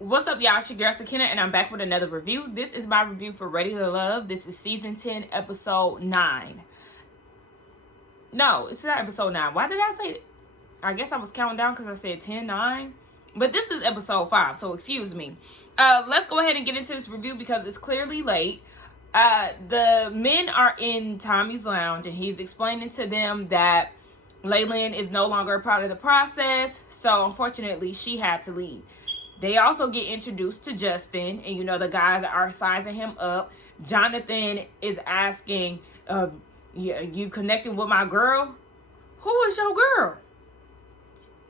What's up, y'all? It's your girl Sakina, and I'm back with another review. This is my review for Ready to Love. This is season 10, episode 9. No, it's not episode 9. Why did I say it? I guess I was counting down because I said 10, 9. But this is episode 5, so excuse me. Let's go ahead and get into this review because it's clearly late. The men are in Tommy's lounge, and he's explaining to them that Laylan is no longer a part of the process, so unfortunately she had to leave. They also get introduced to Justin, and the guys are sizing him up. Jonathan is asking, you connecting with my girl? Who is your girl?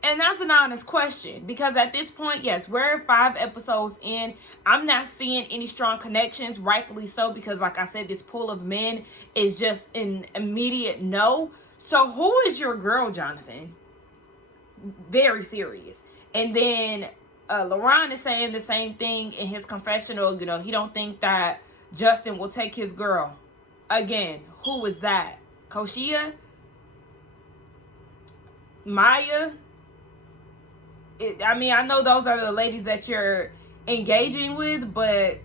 And that's an honest question, because at this point, yes, we're 5 episodes in. I'm not seeing any strong connections, rightfully so, because like I said, this pool of men is just an immediate no. So who is your girl, Jonathan? Very serious. And then Luron is saying the same thing in his confessional. He don't think that Justin will take his girl. Again, who is that? Koshia? Maya? I know those are the ladies that you're engaging with, but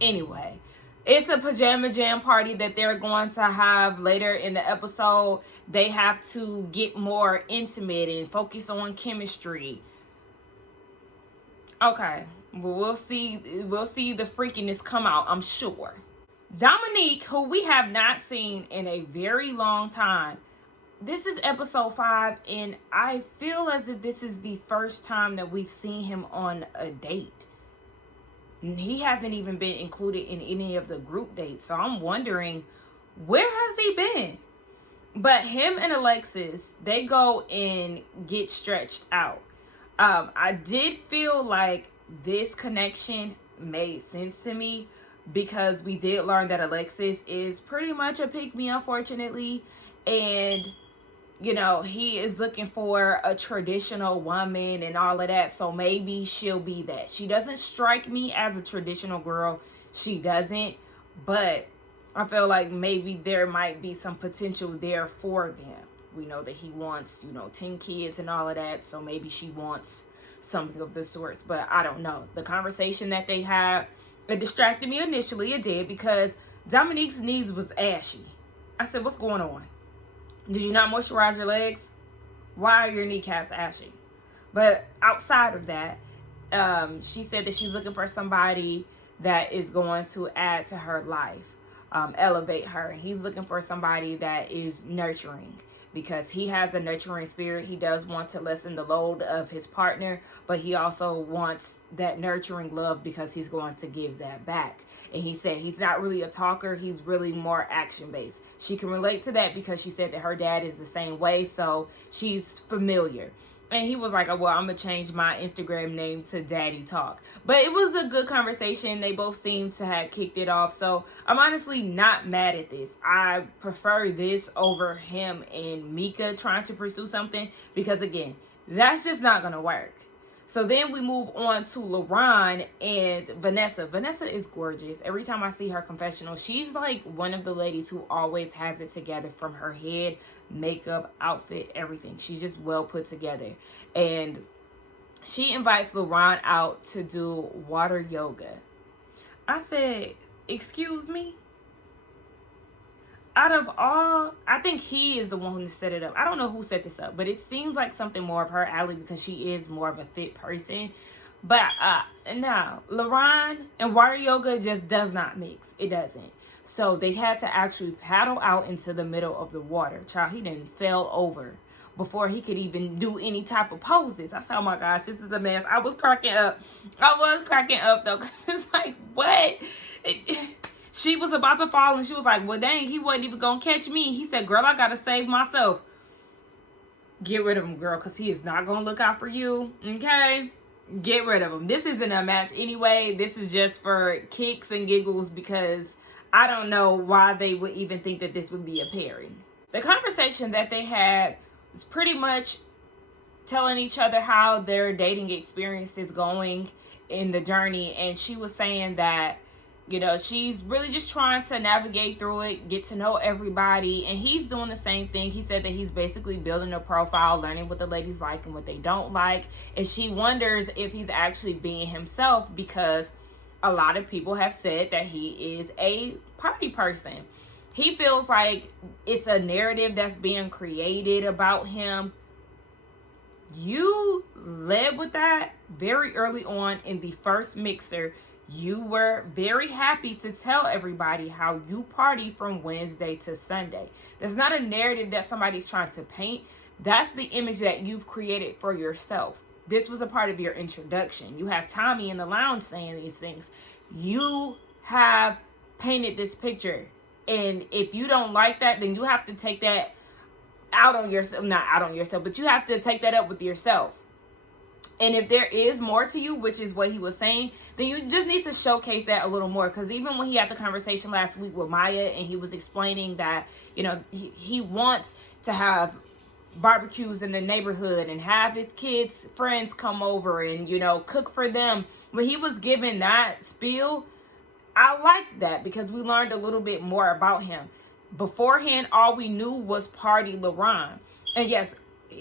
anyway. It's a pajama jam party that they're going to have later in the episode. They have to get more intimate and focus on chemistry. Okay, well, we'll see the freakiness come out, I'm sure. Dominique, who we have not seen in a very long time. This is episode 5, and I feel as if this is the first time that we've seen him on a date. He hasn't even been included in any of the group dates. So I'm wondering, where has he been? But him and Alexis, they go and get stretched out. I did feel like this connection made sense to me, because we did learn that Alexis is pretty much a pick-me, unfortunately. And he is looking for a traditional woman and all of that. So maybe she'll be that. She doesn't strike me as a traditional girl. She doesn't. But I feel like maybe there might be some potential there for them. We know that he wants, 10 kids and all of that. So maybe she wants something of the sorts. But I don't know. The conversation that they had, it distracted me initially. It did, because Dominique's knees was ashy. I said, what's going on? Did you not moisturize your legs? Why are your kneecaps ashy? But outside of that, she said that she's looking for somebody that is going to add to her life, elevate her. And he's looking for somebody that is nurturing, because he has a nurturing spirit. He does want to lessen the load of his partner, but he also wants that nurturing love because he's going to give that back. And he said he's not really a talker. He's really more action-based. She can relate to that because she said that her dad is the same way, so she's familiar. And he was like, oh, well, I'm going to change my Instagram name to Daddy Talk. But it was a good conversation. They both seemed to have kicked it off. So I'm honestly not mad at this. I prefer this over him and Mika trying to pursue something, because, again, that's just not going to work. So then we move on to Luron and Vanessa. Vanessa is gorgeous. Every time I see her confessional, she's like one of the ladies who always has it together, from her head, makeup, outfit, everything. She's just well put together. And she invites Luron out to do water yoga. I said, excuse me? Out of all, I think he is the one who set it up. I don't know who set this up, but it seems like something more of her alley, because she is more of a fit person. But no, Luron and water yoga just does not mix. It doesn't. So they had to actually paddle out into the middle of the water. Child, he didn't fell over before he could even do any type of poses. I said, oh my gosh, this is a mess. I was cracking up. Though, because it's like, what? She was about to fall, and she was like, well, dang, he wasn't even going to catch me. He said, girl, I got to save myself. Get rid of him, girl, because he is not going to look out for you, okay? Get rid of him. This isn't a match anyway. This is just for kicks and giggles, because I don't know why they would even think that this would be a pairing. The conversation that they had was pretty much telling each other how their dating experience is going in the journey, and she was saying that You know, she's really just trying to navigate through it, get to know everybody, and he's doing the same thing. He said that he's basically building a profile, learning what the ladies like and what they don't like, and she wonders if he's actually being himself, because a lot of people have said that he is a party person. He feels like it's a narrative that's being created about him. You led with that very early on in the first mixer. You were very happy to tell everybody how you party from Wednesday to Sunday. That's not a narrative that somebody's trying to paint. That's the image that you've created for yourself. This was a part of your introduction. You have Tommy in the lounge saying these things. You have painted this picture. And if you don't like that, then you have to take that out on yourself. Not out on yourself, but you have to take that up with yourself. And if there is more to you, which is what he was saying, then you just need to showcase that a little more. Because even when he had the conversation last week with Maya, and he was explaining that, you know, he wants to have barbecues in the neighborhood and have his kids' friends come over and, you know, cook for them. When he was giving that spiel, I liked that because we learned a little bit more about him. Beforehand, all we knew was Party Luron. And yes,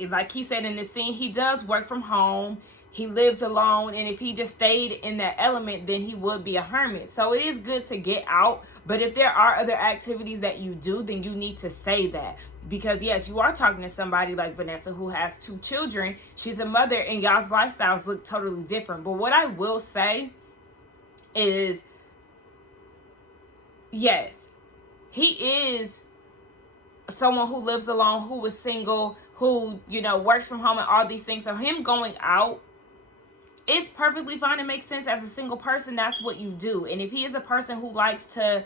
like he said in this scene, he does work from home. He lives alone. And if he just stayed in that element, then he would be a hermit. So it is good to get out. But if there are other activities that you do, then you need to say that. Because yes, you are talking to somebody like Vanessa who has 2 children. She's a mother and y'all's lifestyles look totally different. But what I will say is, yes, he is someone who lives alone, who is single, who, you know, works from home and all these things. So him going out, it's perfectly fine and makes sense as a single person. That's what you do. And if he is a person who likes to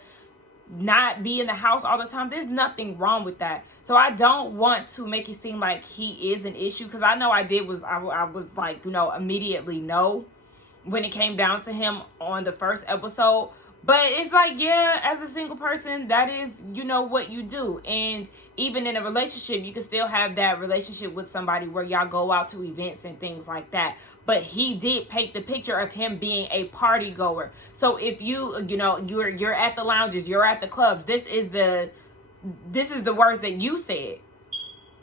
not be in the house all the time, there's nothing wrong with that. So I don't want to make it seem like he is an issue, because I know I was like, you know, immediately no when it came down to him on the first episode. But it's like, yeah, as a single person, that is, you know, what you do. And even in a relationship, you can still have that relationship with somebody where y'all go out to events and things like that. But he did paint the picture of him being a party goer. So if you know, you're at the lounges, you're at the clubs, this is the words that you said.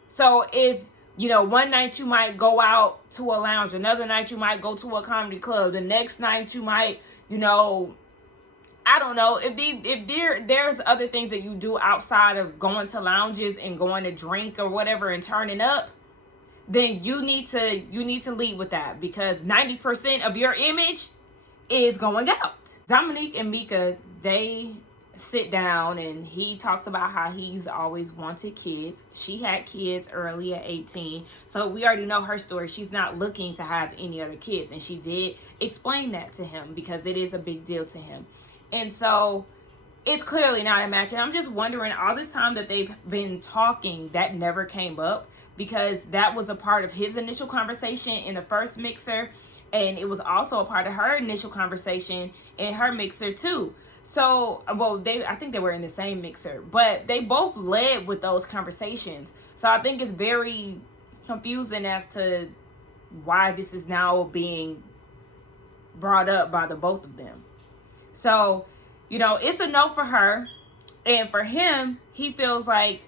So if, you know, one night you might go out to a lounge, another night you might go to a comedy club, the next night you might, you know, I don't know, if there's other things that you do outside of going to lounges and going to drink or whatever and turning up, then you need to lead with that, because 90% of your image is going out. Dominique and Mika, they sit down and he talks about how he's always wanted kids. She had kids early at 18. So we already know her story. She's not looking to have any other kids. And she did explain that to him because it is a big deal to him. And so it's clearly not a match. And I'm just wondering, all this time that they've been talking, that never came up, because that was a part of his initial conversation in the first mixer. And it was also a part of her initial conversation in her mixer too. So, well, I think they were in the same mixer, but they both led with those conversations. So I think it's very confusing as to why this is now being brought up by the both of them. So, you know, it's a no for her. And for him, he feels like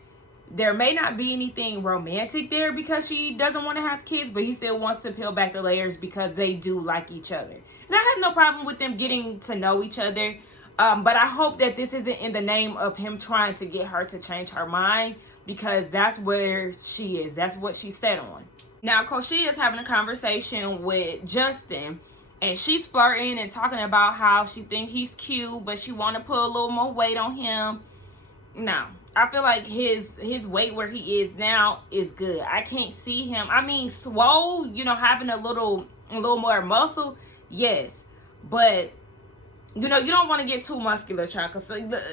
there may not be anything romantic there because she doesn't want to have kids, but he still wants to peel back the layers because they do like each other. And I have no problem with them getting to know each other. But I hope that this isn't in the name of him trying to get her to change her mind, because that's where she is. That's what she's set on. Now, Koshia is having a conversation with Justin, and she's flirting and talking about how she thinks he's cute, but she want to put a little more weight on him. No, I feel like his weight where he is now is good. I can't see him. I mean, swole, you know, having a little more muscle, yes, but you know, you don't want to get too muscular, child. Cause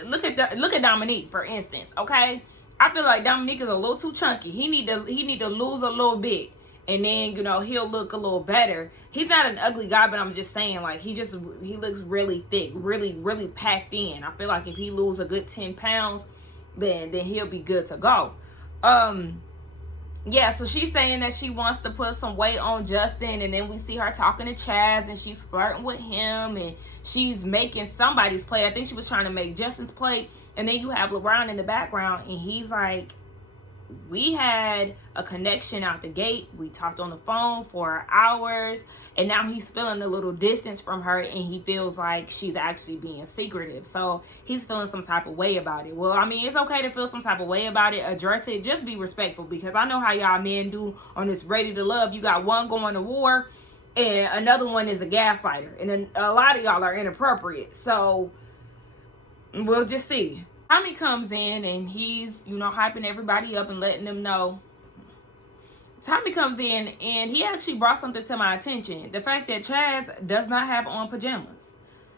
look at Dominique, for instance. Okay, I feel like Dominique is a little too chunky. He need to lose a little bit, and then, you know, he'll look a little better. He's not an ugly guy, but I'm just saying, like, he looks really thick, really packed in. I feel like if he lose a good 10 pounds, then he'll be good to go. yeah, so she's saying that she wants to put some weight on Justin, and then we see her talking to Chaz, and she's flirting with him, and she's making somebody's plate. I think she was trying to make Justin's plate, and then you have Luron in the background, and he's like, we had a connection out the gate. We talked on the phone for hours, and now he's feeling a little distance from her, and he feels like she's actually being secretive. So he's feeling some type of way about it. Well, I mean, it's okay to feel some type of way about it. Address it. Just be respectful, because I know how y'all men do on this Ready to Love. You got one going to war, and another one is a gaslighter, and then a lot of y'all are inappropriate. So we'll just see. Tommy comes in and he's, hyping everybody up and letting them know. Tommy comes in and he actually brought something to my attention. The fact that Chaz does not have on pajamas.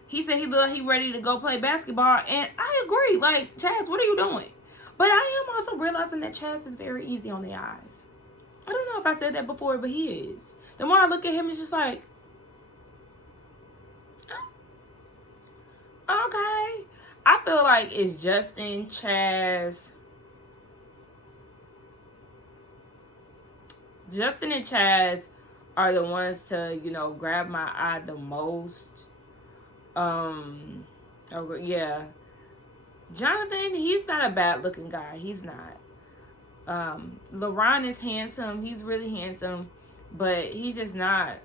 He said he ready to go play basketball, and I agree. Like, Chaz, what are you doing? But I am also realizing that Chaz is very easy on the eyes. I don't know if I said that before, but he is. The more I look at him, it's just like, okay. I feel like it's Justin, Chaz. Justin and Chaz are the ones to, grab my eye the most. Yeah. Jonathan, he's not a bad looking guy. He's not. Luron is handsome. He's really handsome. But he's just not,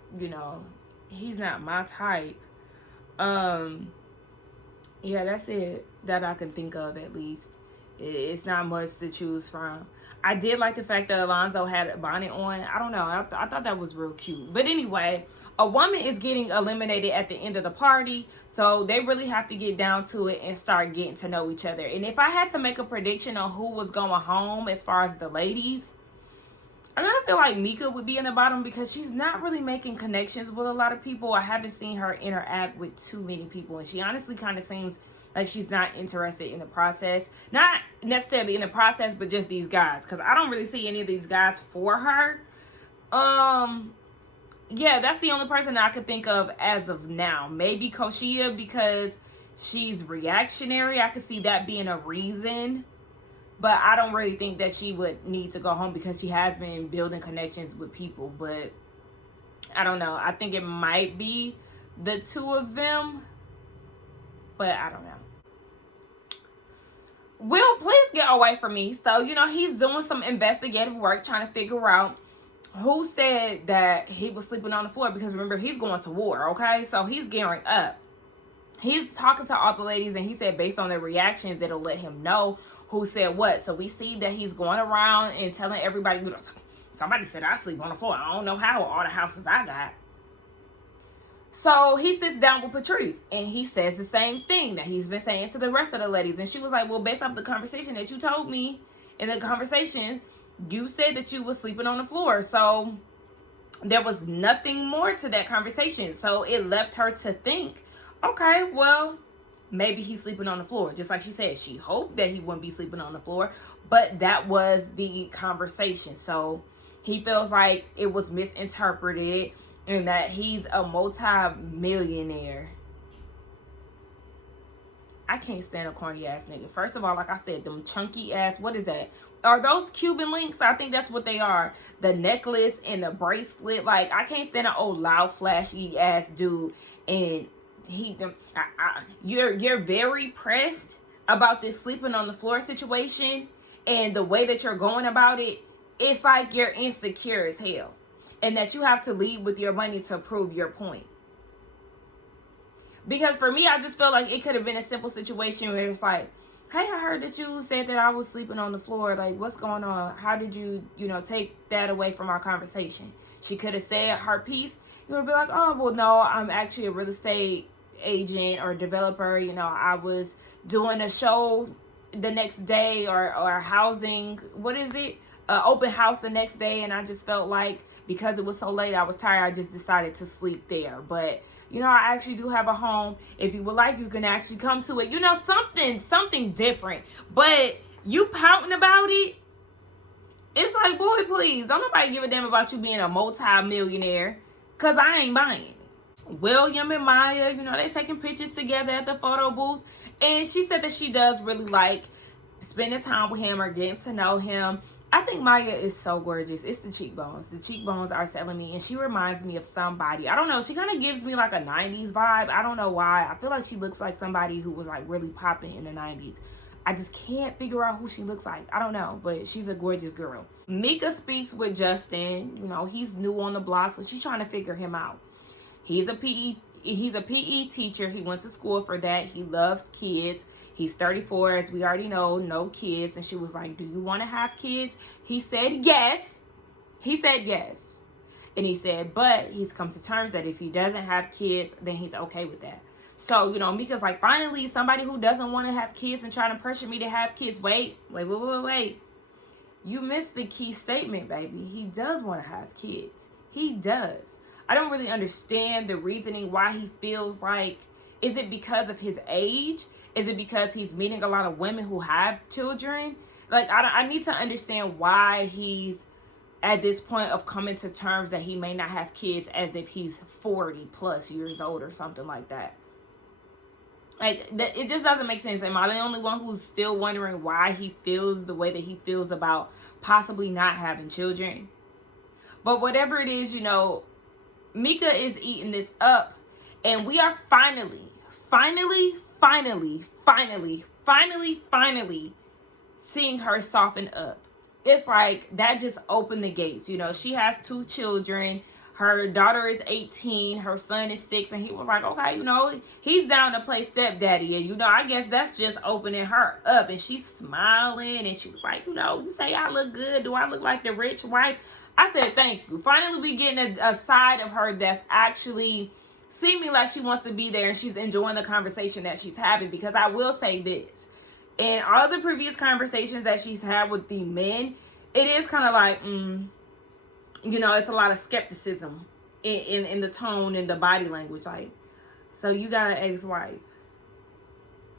he's not my type. Yeah, that's it that I can think of, at least. It's not much to choose from. I did like the fact that Alonzo had a bonnet on. I don't know. I thought that was real cute. But anyway, a woman is getting eliminated at the end of the party. So they really have to get down to it and start getting to know each other. And if I had to make a prediction on who was going home as far as the ladies, I kind of feel like Mika would be in the bottom, because she's not really making connections with a lot of people. I haven't seen her interact with too many people, and she honestly kind of seems like she's not interested in the process. Not necessarily in the process, but just these guys, because I don't really see any of these guys for her. Yeah, that's the only person that I could think of as of now. Maybe Koshia, because she's reactionary. I could see that being a reason. But I don't really think that she would need to go home, because she has been building connections with people. But I don't know. I think it might be the two of them. But I don't know. Will, please get away from me. So, he's doing some investigative work, trying to figure out who said that he was sleeping on the floor. Because remember, he's going to war, okay? So he's gearing up. He's talking to all the ladies, and he said based on their reactions, it'll let him know who said what. So we see that he's going around and telling everybody, somebody said I sleep on the floor. I don't know how, all the houses I got. So he sits down with Patrice, and he says the same thing that he's been saying to the rest of the ladies. And she was like, well, based off the conversation that you told me in the conversation, you said that you were sleeping on the floor. So there was nothing more to that conversation. So it left her to think, okay, well, maybe he's sleeping on the floor. Just like she said, she hoped that he wouldn't be sleeping on the floor, but that was the conversation. So he feels like it was misinterpreted and that he's a multi-millionaire. I can't stand a corny ass nigga. First of all, like I said, them chunky ass, what is that? Are those Cuban links? I think that's what they are. The necklace and the bracelet. Like, I can't stand an old loud flashy ass dude. And you're very pressed about this sleeping on the floor situation, and the way that you're going about it, it's like you're insecure as hell, and that you have to lead with your money to prove your point. Because for me, I just felt like it could have been a simple situation where it's like, hey, I heard that you said that I was sleeping on the floor. Like, what's going on? How did you, take that away from our conversation? She could have said her piece. You would be like, oh, well, no, I'm actually a real estate agent or developer. I was doing a show the next day, or housing, open house the next day, and I just felt like because it was so late, I was tired, I just decided to sleep there. But I actually do have a home. If you would like, you can actually come to it. Something different. But you pouting about it, it's like, boy, please, don't nobody give a damn about you being a multi-millionaire, because I ain't buying it. William and Maya, they taking pictures together at the photo booth. And she said that she does really like spending time with him or getting to know him. I think Maya is so gorgeous. It's the cheekbones. The cheekbones are selling me, and she reminds me of somebody. I don't know. She kind of gives me like a 90s vibe. I don't know why. I feel like she looks like somebody who was like really popping in the 90s. I just can't figure out who she looks like. I don't know, but she's a gorgeous girl. Mika speaks with Justin. You know, he's new on the block, so she's trying to figure him out. He's a PE teacher. He went to school for that. He loves kids. He's 34, as we already know, no kids. And she was like, do you want to have kids? He said yes. He said yes. And he said, but he's come to terms that if he doesn't have kids, then he's okay with that. So, you know, Mika's like, finally, somebody who doesn't want to have kids and trying to pressure me to have kids. Wait. You missed the key statement, baby. He does want to have kids. He does. I don't really understand the reasoning why he feels like, is it because of his age? Is it because he's meeting a lot of women who have children? Like, I need to understand why he's at this point of coming to terms that he may not have kids as if he's 40 plus years old or something like that. Like, it just doesn't make sense. Am I the only one who's still wondering why he feels the way that he feels about possibly not having children? But whatever it is, you know, Mika is eating this up. And we are finally seeing her soften up. It's like that just opened the gates. You know, she has 2 children. Her daughter is 18. Her son is 6. And he was like, okay, you know, he's down to play stepdaddy. And, you know, I guess that's just opening her up. And she's smiling. And she was like, you know, you say I look good. Do I look like the rich wife? I said, thank you. Finally, we getting a side of her that's actually seeming like she wants to be there and she's enjoying the conversation that she's having. Because I will say this, in all the previous conversations that she's had with the men, it is kind of like, you know, it's a lot of skepticism in the tone and the body language. Like, so you got an ex-wife,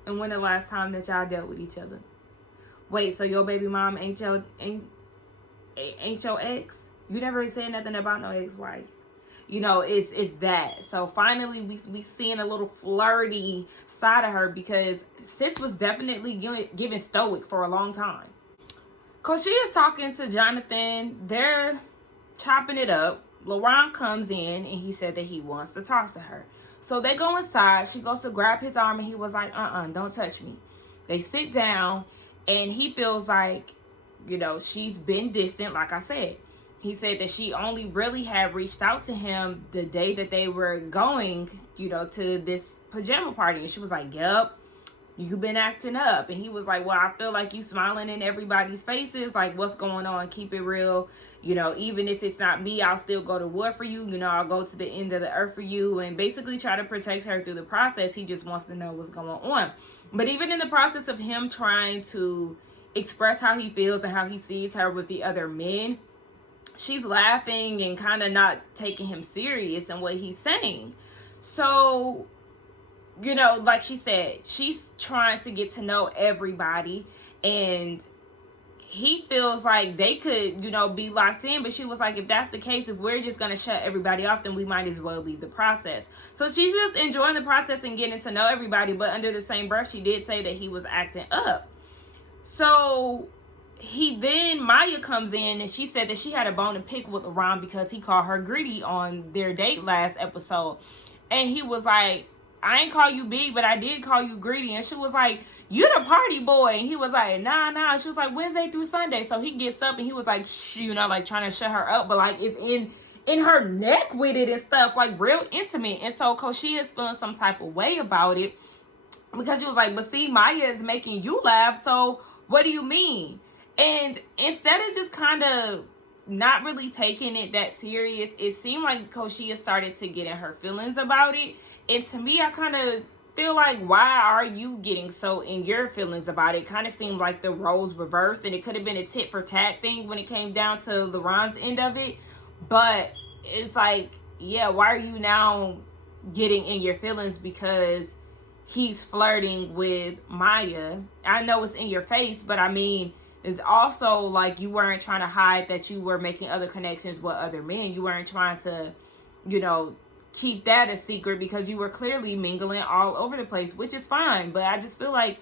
and when the last time that y'all dealt with each other? Wait, so your baby mom ain't your ex? You never said nothing about no ex-wife. You know, it's that. So finally, we seeing a little flirty side of her, because sis was definitely giving stoic for a long time. Koshia is talking to Jonathan. They're chopping it up. Luron comes in and he said that he wants to talk to her. So they go inside. She goes to grab his arm and he was like, don't touch me. They sit down and he feels like, you know, she's been distant, like I said. He said that she only really had reached out to him the day that they were going, you know, to this pajama party. And she was like, yep, you've been acting up. And he was like, well, I feel like you smiling in everybody's faces. Like, what's going on? Keep it real. You know, even if it's not me, I'll still go to war for you. You know, I'll go to the end of the earth for you. And basically try to protect her through the process. He just wants to know what's going on. But even in the process of him trying to express how he feels and how he sees her with the other men, she's laughing and kind of not taking him serious in what he's saying. So, you know, like she said, she's trying to get to know everybody, and he feels like they could, you know, be locked in. But she was like, if that's the case, if we're just going to shut everybody off, then we might as well leave the process. So she's just enjoying the process and getting to know everybody. But under the same breath, she did say that he was acting up. So Maya comes in and she said that she had a bone to pick with Luron because he called her greedy on their date last episode. And he was like, I ain't call you big, but I did call you greedy. And she was like, you the party boy. And he was like, nah. She was like, Wednesday through Sunday. So he gets up and he was like, you know, like trying to shut her up. But like it's in her neck with it and stuff, like real intimate. And so Koshia is feeling some type of way about it, because she was like, but see, Maya is making you laugh. So what do you mean? And instead of just kind of not really taking it that serious, it seemed like Koshia started to get in her feelings about it. And to me, I kind of feel like, why are you getting so in your feelings about it? Kind of seemed like the roles reversed, and it could have been a tit for tat thing when it came down to Luron's end of it. But it's like, yeah, why are you now getting in your feelings because he's flirting with Maya? I know it's in your face, but I mean, it's also like you weren't trying to hide that you were making other connections with other men. You weren't trying to, you know, keep that a secret, because you were clearly mingling all over the place, which is fine. But I just feel like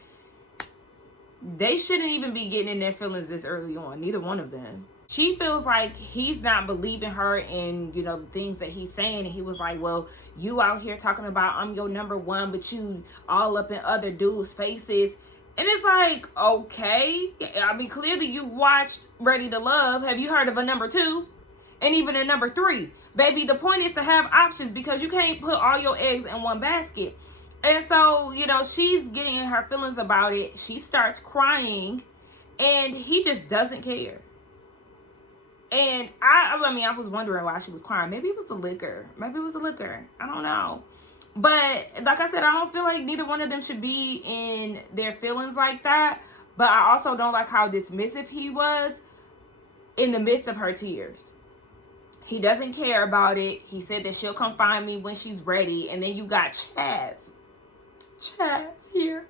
They shouldn't even be getting in their feelings this early on. Neither one of them. She feels like he's not believing her in, you know, the things that he's saying. And he was like, well, you out here talking about I'm your number one, but you all up in other dudes' faces. And it's like, okay. I mean, clearly you watched Ready to Love. Have you heard of a number two? And even a number three? Baby, the point is to have options, because you can't put all your eggs in one basket. And so, you know, she's getting in her feelings about it. She starts crying, and he just doesn't care. And I mean, I was wondering why she was crying. Maybe it was the liquor. Maybe it was the liquor. I don't know. But like I said, I don't feel like neither one of them should be in their feelings like that. But I also don't like how dismissive he was in the midst of her tears. He doesn't care about it. He said that she'll come find me when she's ready. And then you got Chaz here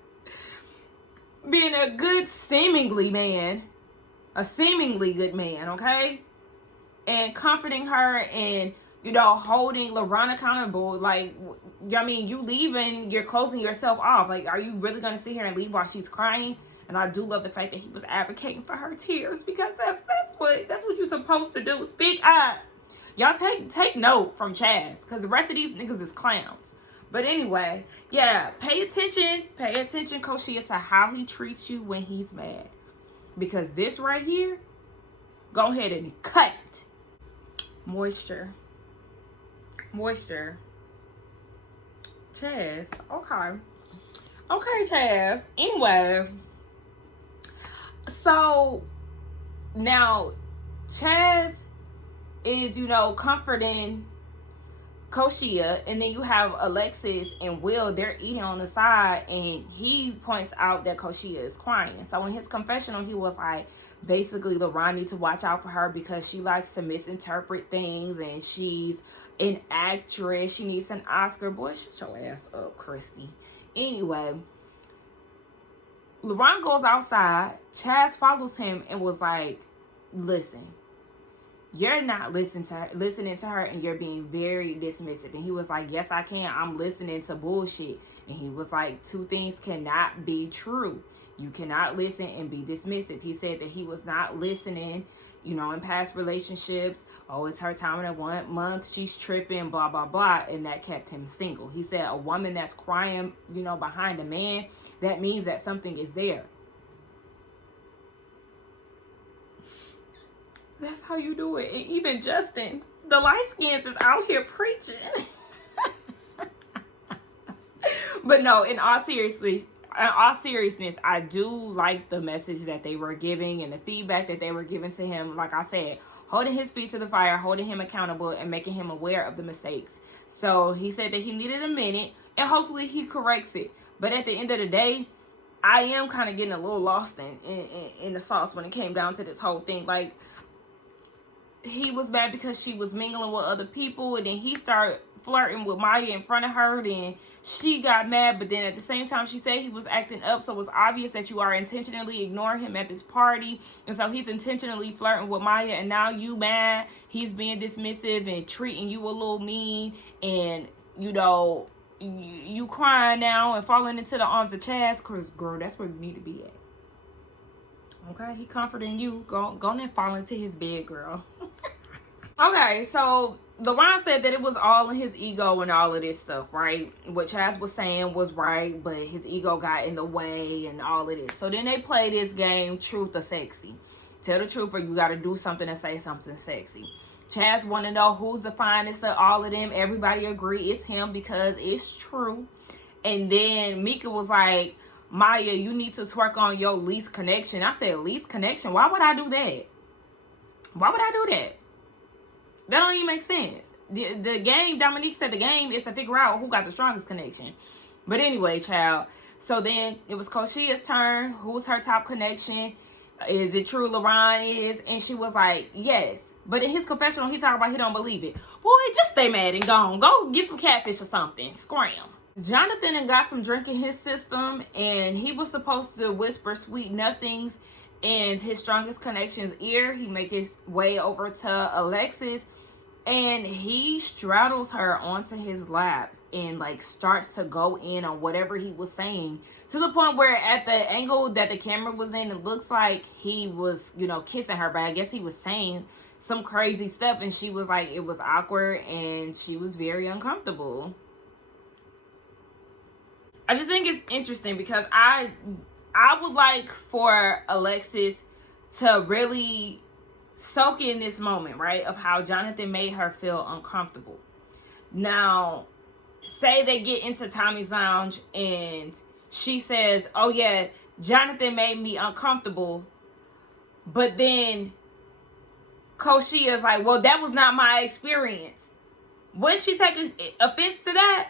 being a good seemingly man, a seemingly good man, okay, and comforting her and, you know, holding Luron accountable. Like, I mean, you leaving, you're closing yourself off. Like, are you really gonna sit here and leave while she's crying? And I do love the fact that he was advocating for her tears, because that's what you're supposed to do. Speak up. Y'all take note from Chaz, because the rest of these niggas is clowns. But anyway, yeah, pay attention, Koshia, to how he treats you when he's mad. Because this right here, go ahead and cut it. Moisture. Chaz, okay, Chaz. Anyway, so now Chaz is, you know, comforting Koshia, and then you have Alexis and Will, they're eating on the side, and he points out that Koshia is crying. So in his confessional, he was like, basically, Luron needs to watch out for her because she likes to misinterpret things, and she's an actress. She needs an Oscar. Boy, shut your ass up, Christy. Anyway, Luron goes outside. Chaz follows him and was like, listen, you're not listening to her, and you're being very dismissive. And he was like, yes, I can. I'm listening to bullshit. And he was like, two things cannot be true. You cannot listen and be dismissive. He said that he was not listening, you know, in past relationships. Oh, it's her time in a 1 month. She's tripping, blah, blah, blah. And that kept him single. He said a woman that's crying, you know, behind a man, that means that something is there. That's how you do it. And even Justin, the light skins, is out here preaching. But no, in all seriousness, I do like the message that they were giving and the feedback that they were giving to him. Like I said, holding his feet to the fire, holding him accountable, and making him aware of the mistakes. So he said that he needed a minute, and hopefully he corrects it. But at the end of the day, I am kind of getting a little lost in the sauce when it came down to this whole thing. Like, he was mad because she was mingling with other people, and then he started flirting with Maya in front of her. Then she got mad, but then at the same time she said he was acting up, so it was obvious that you are intentionally ignoring him at this party. And so he's intentionally flirting with Maya, and now you mad. He's being dismissive and treating you a little mean, and you know, you crying now and falling into the arms of Chaz, because girl, that's where you need to be at. Okay, he comforting you. Go and fall into his bed, girl. Okay, so Luron said that it was all in his ego and all of this stuff, right? What Chaz was saying was right, but his ego got in the way and all of this. So then they play this game, truth or sexy. Tell the truth, or you got to do something and say something sexy. Chaz want to know who's the finest of all of them. Everybody agree it's him because it's true. And then Mika was like, Maya, you need to twerk on your least connection. I said, least connection? Why would I do that? Why would I do that? That don't even make sense. The game, Dominique said the game is to figure out who got the strongest connection. But anyway, child. So then it was Koshia's turn. Who's her top connection? Is it true Luron is? And she was like, yes. But in his confessional, he talked about he don't believe it. Boy, just stay mad and gone. Go get some catfish or something. Scram. Jonathan and got some drink in his system, and he was supposed to whisper sweet nothings in his strongest connection's ear. He make his way over to Alexis, And he straddles her onto his lap and like starts to go in on whatever he was saying, to the point where at the angle that the camera was in, it looks like he was, kissing her, but I guess he was saying some crazy stuff, and she was like, it was awkward and she was very uncomfortable. I just think it's interesting because I would like for Alexis to really soak in this moment, right, of how Jonathan made her feel uncomfortable. Now, say they get into Tommy's lounge and she says, oh yeah, Jonathan made me uncomfortable, but then Koshia's like, well, that was not my experience. Wouldn't she take offense to that?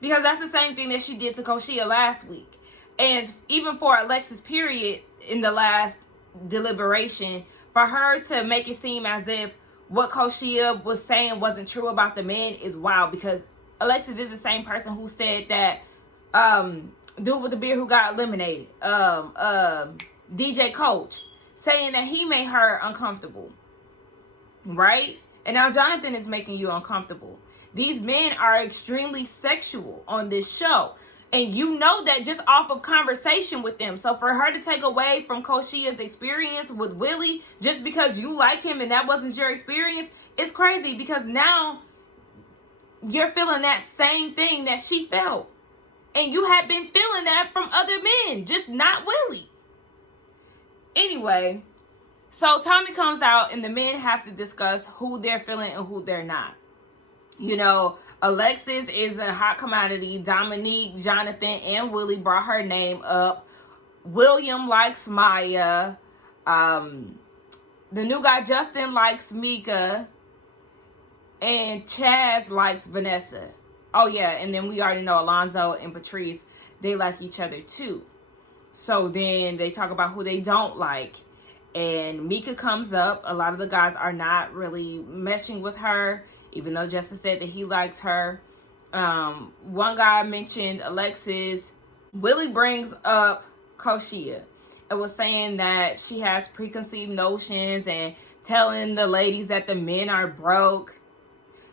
Because that's the same thing that she did to Koshia last week. And even for Alexis, period, in the last deliberation, for her to make it seem as if what Koshia was saying wasn't true about the men is wild. Because Alexis is the same person who said that dude with the beard who got eliminated, DJ Coach, saying that he made her uncomfortable, right? And now Jonathan is making you uncomfortable. These men are extremely sexual on this show. And you know that just off of conversation with them. So for her to take away from Koshia's experience with Willie just because you like him and that wasn't your experience, it's crazy, because now you're feeling that same thing that she felt. And you had been feeling that from other men, just not Willie. Anyway, so Tommy comes out and the men have to discuss who they're feeling and who they're not. Alexis is a hot commodity. Dominique, Jonathan, and Willie brought her name up. William likes Maya. The new guy, Justin, likes Mika. And Chaz likes Vanessa. Oh, yeah. And then we already know Alonzo and Patrice, they like each other too. So then they talk about who they don't like. And Mika comes up. A lot of the guys are not really meshing with her, even though Justin said that he likes her. One guy mentioned Alexis. Willie brings up Koshia and was saying that she has preconceived notions and telling the ladies that the men are broke.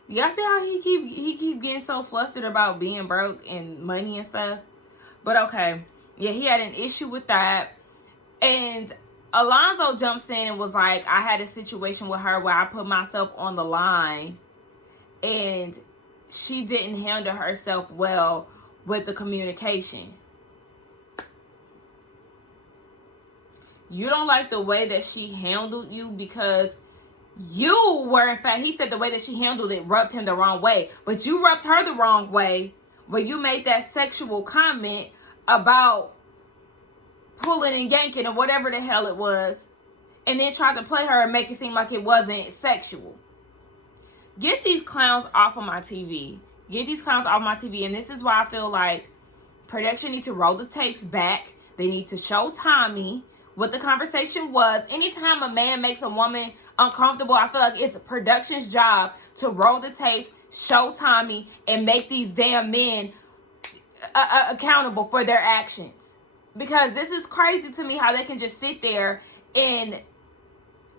Y'all see how he keep getting so flustered about being broke and money and stuff? But okay. Yeah, he had an issue with that. And Alonzo jumps in and was like, I had a situation with her where I put myself on the line and she didn't handle herself well with the communication. You don't like the way that she handled you because you were, in fact, he said the way that she handled it rubbed him the wrong way. But you rubbed her the wrong way when you made that sexual comment about pulling and yanking or whatever the hell it was, and then tried to play her and make it seem like it wasn't sexual. Get these clowns off of my TV. Get these clowns off my TV. And this is why I feel like production need to roll the tapes back. They need to show Tommy what the conversation was. Anytime a man makes a woman uncomfortable, I feel like it's production's job to roll the tapes, show Tommy, and make these damn men accountable for their actions. Because this is crazy to me how they can just sit there in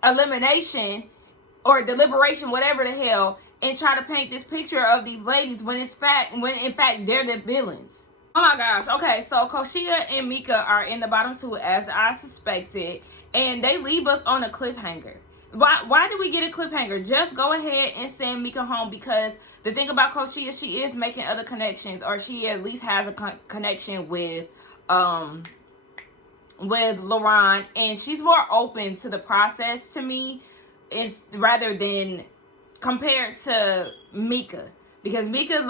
elimination or deliberation, whatever the hell, and try to paint this picture of these ladies when in fact they're the villains. Oh my gosh. Okay, so Koshia and Mika are in the bottom two as I suspected, and they leave us on a cliffhanger. Why did we get a cliffhanger? Just go ahead and send Mika home, because the thing about Koshia, she is making other connections, or she at least has a connection with Luron, and she's more open to the process to me, rather than compared to Mika. Because Mika,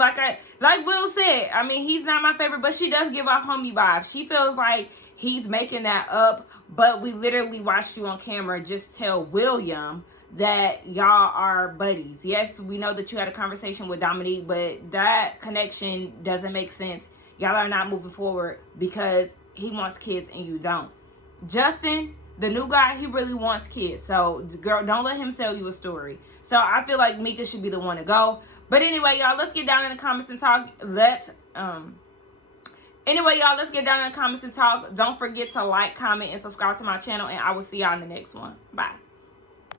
like Will said, I mean, he's not my favorite, but she does give off homie vibes. She feels like he's making that up, but we literally watched you on camera just tell William that y'all are buddies. Yes, we know that you had a conversation with Dominique, but that connection doesn't make sense. Y'all are not moving forward because he wants kids and you don't. Justin, the new guy, he really wants kids. So, girl, don't let him sell you a story. So, I feel like Mika should be the one to go. But anyway, y'all, let's get down in the comments and talk. Don't forget to like, comment, and subscribe to my channel. And I will see y'all in the next one. Bye.